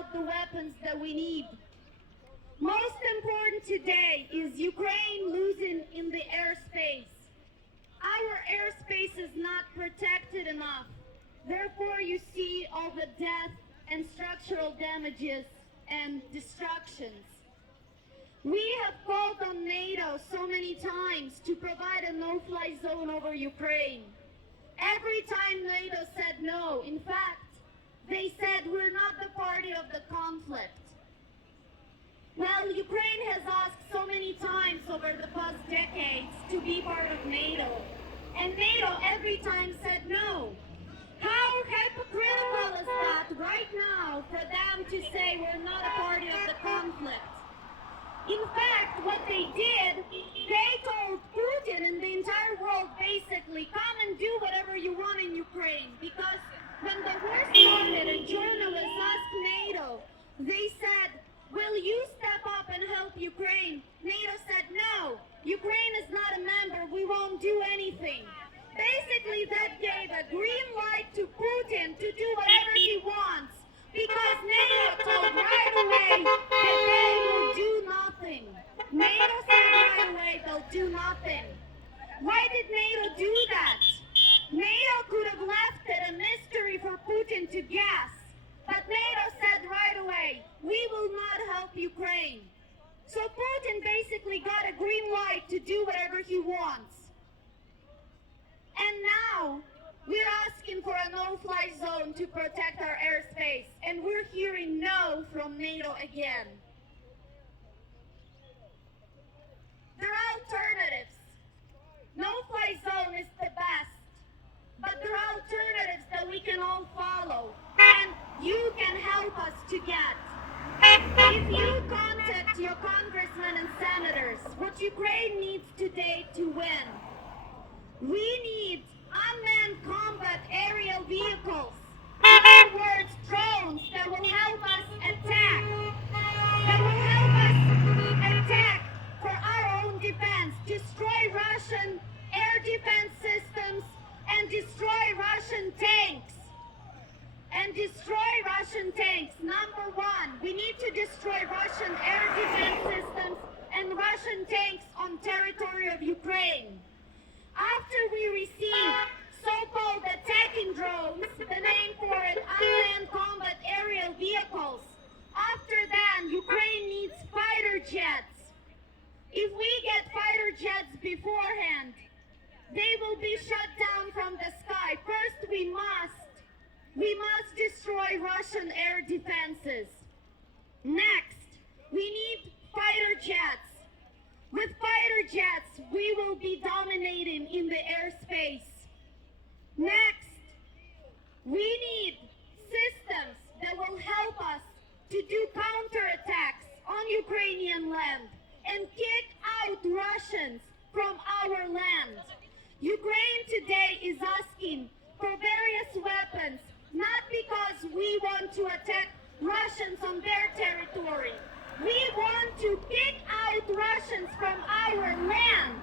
out the weapons that we need. Most important today is Ukraine losing in the airspace. Our airspace is not protected enough. Therefore, you see all the death and structural damages and destructions. We have called on NATO so many times to provide a no-fly zone over Ukraine. Every time NATO said no. In fact, they said we're not the party of the conflict. Well, Ukraine has asked so many times over the past decades to be part of NATO, and NATO every time said no. How hypocritical is that right now for them to say we're not a party of the conflict? In fact, what they did, they told Putin and the entire world basically, come and do whatever you want in Ukraine. Because when the war started and journalists asked NATO, they said, will you step up and help Ukraine? NATO said, no, Ukraine is not a member, we won't do anything. Basically, that gave a green light to Putin to do whatever he wants. Because NATO told right away that they will do nothing. NATO said right away they'll do nothing. Why did NATO do that? NATO could have left it a mystery for Putin to guess. But NATO said right away, we will not help Ukraine. So Putin basically got a green light to do whatever he wants. And now, we're asking for a no-fly zone to protect our airspace, and we're hearing no from NATO again. There are alternatives. No-fly zone is the best, but there are alternatives that we can all follow, and you can help us to get. If you contact your congressmen and senators, what Ukraine needs today to win, we need unmanned combat aerial vehicles. In other words, drones that will help us attack. That will help us attack for our own defense. Destroy Russian air defense systems and destroy Russian tanks. And destroy Russian tanks. Number one, we need to destroy Russian air defense systems and Russian tanks on territory of Ukraine. After we receive so-called attacking drones, the name for it, unmanned combat aerial vehicles, after then, Ukraine needs fighter jets. If we get fighter jets beforehand, they will be shut down from the sky. First, we must destroy Russian air defenses. Next, we need fighter jets. With fighter jets, we will be dominating in the airspace. Next, we need systems that will help us to do counterattacks on Ukrainian land and kick out Russians from our land. Ukraine today is asking for various weapons, not because we want to attack Russians on their territory. We want to kick out Russians from our land.